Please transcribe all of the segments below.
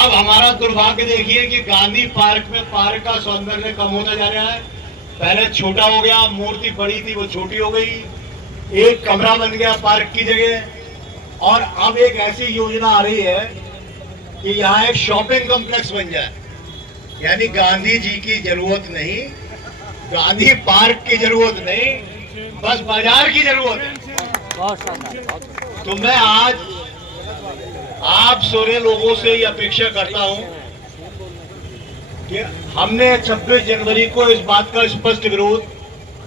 अब हमारा दुर्भाग्य देखिए कि गांधी पार्क में पार्क का सौंदर्य कम होता जा रहा है। पहले छोटा हो गया, मूर्ति बड़ी थी वो छोटी हो गई, एक कमरा बन गया पार्क की जगह। और अब एक ऐसी योजना आ रही है कि यहाँ एक शॉपिंग कॉम्प्लेक्स बन जाए, यानी गांधी जी की जरूरत नहीं, गांधी पार्क की जरूरत नहीं, बस बाजार की जरूरत है। तो मैं आज आप सारे लोगों से ये अपेक्षा करता हूं कि हमने 26 जनवरी को इस बात का स्पष्ट विरोध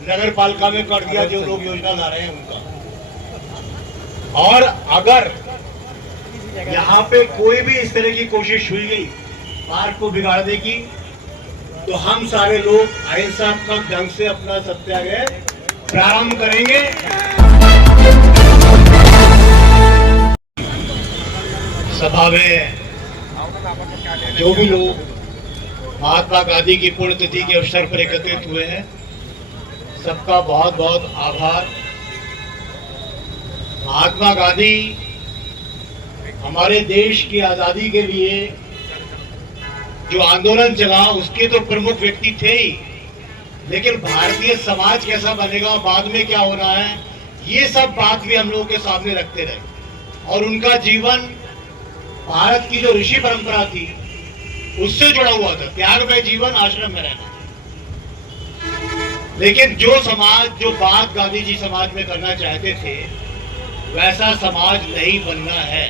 नगर पालिका में कर दिया, जो लोग योजना ला रहे हैं उनका। और अगर यहाँ पे कोई भी इस तरह की कोशिश हुई गई पार्क को बिगाड़ने की, तो हम सारे लोग अहिंसात्मक ढंग से अपना सत्याग्रह प्रारंभ करेंगे। सभा में जो भी लोग महात्मा गांधी की पुण्यतिथि के अवसर पर एकत्रित हुए हैं, सबका बहुत बहुत आभार। महात्मा गांधी हमारे देश की आजादी के लिए जो आंदोलन चला उसके तो प्रमुख व्यक्ति थे ही, लेकिन भारतीय समाज कैसा बनेगा, बाद में क्या हो रहा है, ये सब बात भी हम लोगों के सामने रखते रहे। और उनका जीवन भारत की जो ऋषि परंपरा थी उससे जुड़ा हुआ था, त्यागमय जीवन, आश्रम में रहना। लेकिन जो समाज, जो बात गांधी जी समाज में करना चाहते थे, वैसा समाज नहीं बनना है।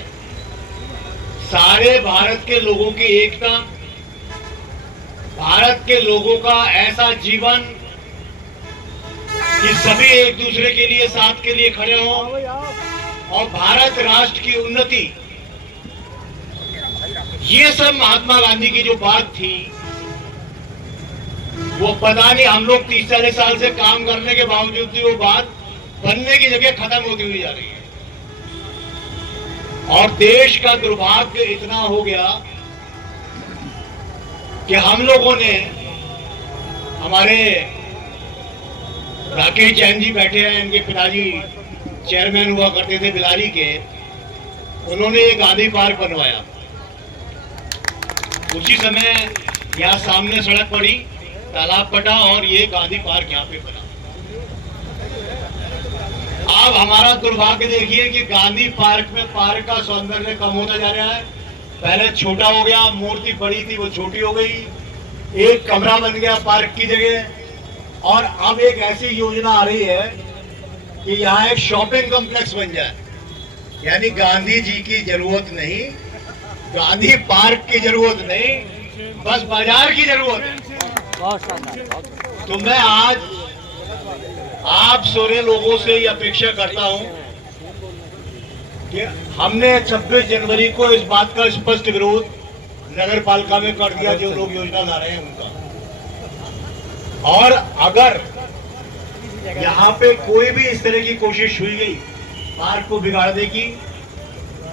सारे भारत के लोगों की एकता, भारत के लोगों का ऐसा जीवन कि सभी एक दूसरे के लिए, साथ के लिए खड़े हों, और भारत राष्ट्र की उन्नति, ये सब महात्मा गांधी की जो बात थी, वो पता नहीं हम लोग 30-40 साल से काम करने के बावजूद भी वो बात बनने की जगह खत्म होती हुई जा रही है। और देश का दुर्भाग्य इतना हो गया कि हम लोगों ने, हमारे राकेश जैन जी बैठे हैं, इनके पिताजी चेयरमैन हुआ करते थे बिलारी के, उन्होंने ये गांधी पार्क बनवाया। उसी समय यहाँ सामने सड़क पड़ी, तालाब कटा और ये गांधी पार्क यहाँ पे बना। अब हमारा दुर्भाग्य देखिए कि गांधी पार्क में पार्क का सौंदर्य कम होता जा रहा है। पहले छोटा हो गया, मूर्ति बड़ी थी वो छोटी हो गई, एक कमरा बन गया पार्क की जगह। और अब एक ऐसी योजना आ रही है कि यहाँ एक शॉपिंग कॉम्प्लेक्स बन जाए, यानी गांधी जी की जरूरत नहीं, गांधी पार्क की जरूरत नहीं, बस बाजार की जरूरत है। तो मैं आज आप सारे लोगों से ये अपेक्षा करता हूं कि हमने 26 जनवरी को इस बात का स्पष्ट विरोध नगर पालिका में कर दिया, जो लोग योजना ला रहे हैं उनका। और अगर यहाँ पे कोई भी इस तरह की कोशिश हुई गई पार्क को बिगाड़ने की,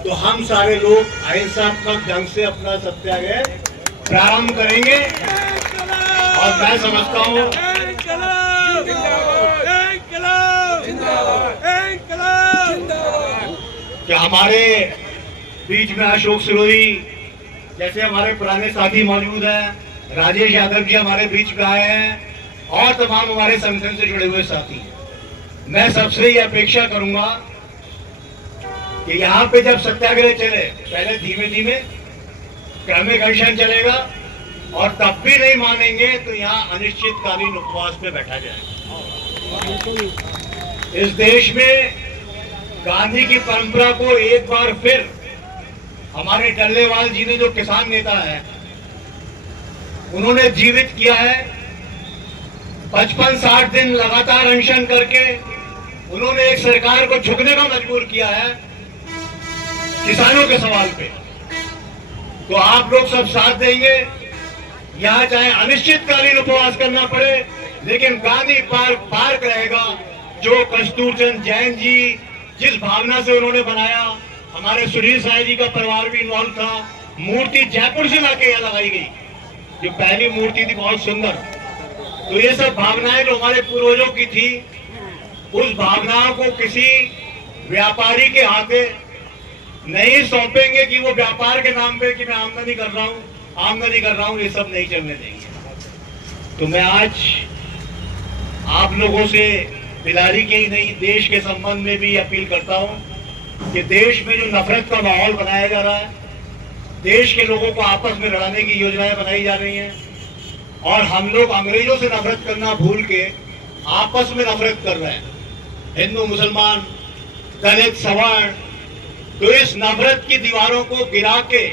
तो हम सारे लोग अहिंसात्मक ढंग से अपना सत्याग्रह प्रारंभ करेंगे। और मैं समझता हूँ कि हमारे बीच में अशोक सिरोही जैसे हमारे पुराने साथी मौजूद हैं, राजेश यादव जी हमारे बीच में आए हैं, और तमाम हमारे संगठन से जुड़े हुए साथी। मैं सबसे ये अपेक्षा करूंगा कि यहाँ पे जब सत्याग्रह चले, पहले धीमे धीमे क्रमिक अनशन चलेगा, और तब भी नहीं मानेंगे तो यहाँ अनिश्चितकालीन उपवास पे बैठा जाएगा। इस देश में गांधी की परंपरा को एक बार फिर हमारे डल्लेवाल जी ने, जो किसान नेता है, उन्होंने जीवित किया है। 55-60 दिन लगातार अनशन करके उन्होंने एक सरकार को झुकने का मजबूर किया है किसानों के सवाल पे। तो आप लोग सब साथ देंगे, यहाँ चाहे अनिश्चितकालीन उपवास करना पड़े, लेकिन गांधी पार्क रहेगा, जो कस्तूरचंद जैन जी जिस भावना से उन्होंने बनाया। हमारे सुनील साय जी का परिवार भी इन्वॉल्व था। मूर्ति जयपुर से लाके यहाँ लगाई गई, जो पहली मूर्ति थी, बहुत सुंदर। तो ये सब भावनाएं जो हमारे पूर्वजों की थी, उस भावनाओं को किसी व्यापारी के हाथे नहीं सौंपेंगे कि वो व्यापार के नाम पे कि मैं आमदनी कर रहा हूं, ये सब नहीं चलने देंगे। तो मैं आज आप लोगों से बिलारी के ही नहीं देश के संबंध में भी अपील करता हूं कि देश में जो नफरत का माहौल बनाया जा रहा है, देश के लोगों को आपस में लड़ाने की योजनाएं बनाई जा रही हैं और हम लोग अंग्रेजों से नफरत करना भूल के आपस में नफरत कर रहे हैं, हिंदू मुसलमान दलित सवर्ण। तो इस नफरत की दीवारों को गिरा के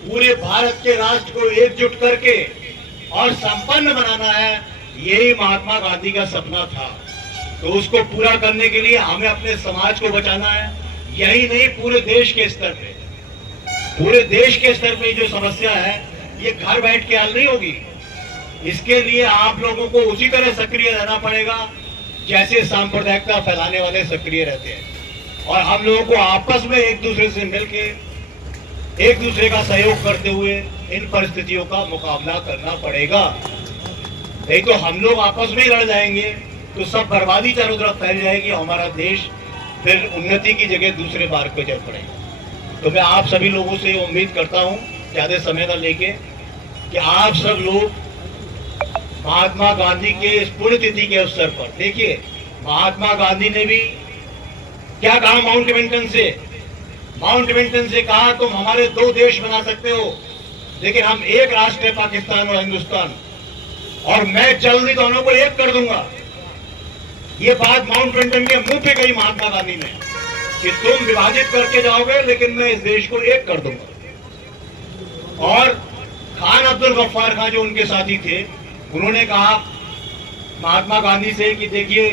पूरे भारत के राष्ट्र को एकजुट करके और संपन्न बनाना है, यही महात्मा गांधी का सपना था। तो उसको पूरा करने के लिए हमें अपने समाज को बचाना है, यही नहीं पूरे देश के स्तर पे। पूरे देश के स्तर पे जो समस्या है ये घर बैठ के हल नहीं होगी। इसके लिए आप लोगों को उसी तरह सक्रिय रहना पड़ेगा जैसे सांप्रदायिकता फैलाने वाले सक्रिय रहते हैं, और हम लोगों को आपस में एक दूसरे से मिलके एक दूसरे का सहयोग करते हुए इन परिस्थितियों का मुकाबला करना पड़ेगा। नहीं तो हम लोग आपस में ही लड़ जाएंगे तो सब बर्बादी चारों तरफ फैल जाएगी, हमारा देश फिर उन्नति की जगह दूसरे मार्ग पे चल पड़ेगा। तो मैं आप सभी लोगों से उम्मीद करता हूं, ज्यादा समय न लेके, कि आप सब लोग महात्मा गांधी के इस पुण्यतिथि के अवसर पर, देखिए महात्मा गांधी ने भी क्या कहा माउंट बेटन से कहा तुम हमारे दो देश बना सकते हो, लेकिन हम एक राष्ट्र है पाकिस्तान और हिंदुस्तान, और मैं जल्दी दोनों को एक कर दूंगा। ये बात माउंट बेटन के मुंह पे कही महात्मा गांधी ने कि तुम विभाजित करके जाओगे लेकिन मैं इस देश को एक कर दूंगा। और खान अब्दुल गफ्फार खान जो उनके साथी थे, उन्होंने कहा महात्मा गांधी से कि देखिए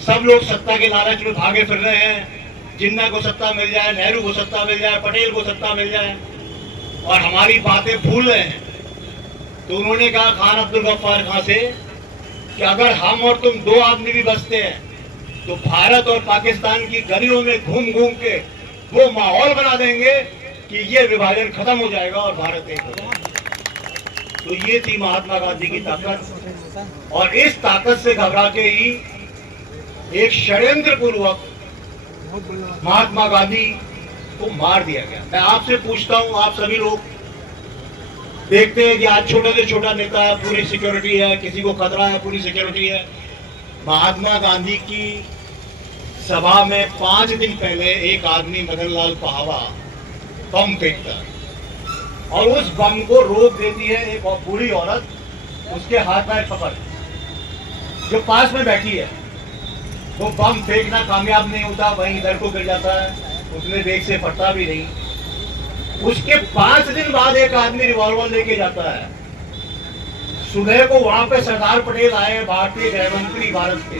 सब लोग सत्ता के लालच में भागे फिर रहे हैं, जिन्ना को सत्ता मिल जाए, नेहरू को सत्ता मिल जाए, पटेल को सत्ता मिल जाए, और हमारी बातें भूल रहे हैं। तो उन्होंने कहा खान अब्दुल गफ्फार खान से कि अगर हम और तुम दो आदमी भी बसते हैं तो भारत और पाकिस्तान की गलियों में घूम घूम के वो माहौल बना देंगे कि ये विभाजन खत्म हो जाएगा और भारत एक हो जाएगा। तो ये थी महात्मा गांधी की ताकत, और इस ताकत से घबरा के ही एक षड्यंत्र पूर्वक महात्मा गांधी को मार दिया गया। मैं आपसे पूछता हूं, आप सभी लोग देखते हैं कि आज छोटे से छोटा नेता है, पूरी सिक्योरिटी है, किसी को खतरा है, पूरी सिक्योरिटी है। महात्मा गांधी की सभा में 5 दिन पहले एक आदमी मदन लाल पाहवा बम फेंकता है और उस बम को रोक देती है एक बूढ़ी औरत, उसके हाथ में पकड़ जो पास में बैठी है। वो बम फेंकना कामयाब नहीं होता, वहीं इधर को गिर जाता है, उसमें वेग से फटता भी नहीं। उसके 5 दिन बाद एक आदमी रिवॉल्वर लेके जाता है। सुबह को वहां पे सरदार पटेल आए, भारतीय गृह मंत्री भारत के,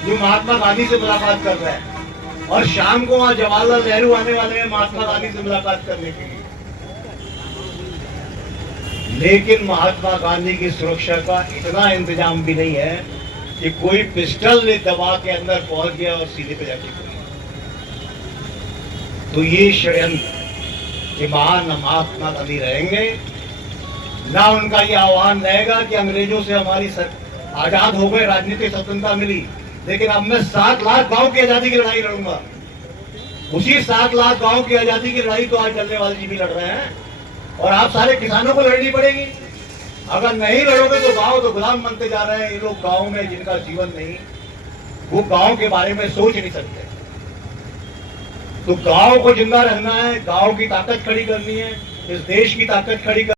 जो महात्मा गांधी से मुलाकात कर रहे हैं, और शाम को वहां जवाहरलाल नेहरू आने वाले हैं महात्मा गांधी से मुलाकात करने के लिए। लेकिन महात्मा गांधी की सुरक्षा का इतना इंतजाम भी नहीं है कि कोई पिस्टल ले दबा के अंदर पहुंच गया और सीधे पे जाके गोली। तो ये षड्यंत्र कि महान महात्मा गांधी रहेंगे ना, उनका ये आह्वान रहेगा कि अंग्रेजों से हमारी आजाद हो गए, राजनीतिक स्वतंत्रता मिली, लेकिन अब मैं 7 लाख गांव की आजादी की लड़ाई लड़ूंगा। उसी 7 लाख गांव की आजादी की लड़ाई तो आज चलने वाले जी भी लड़ रहे हैं, और आप सारे किसानों को लड़नी पड़ेगी। अगर नहीं लड़ोगे तो गांव तो गुलाम बनते जा रहे हैं। ये लोग गांव में जिनका जीवन नहीं, वो गांव के बारे में सोच नहीं सकते। तो गांव को जिंदा रहना है, गांव की ताकत खड़ी करनी है, इस देश की ताकत खड़ी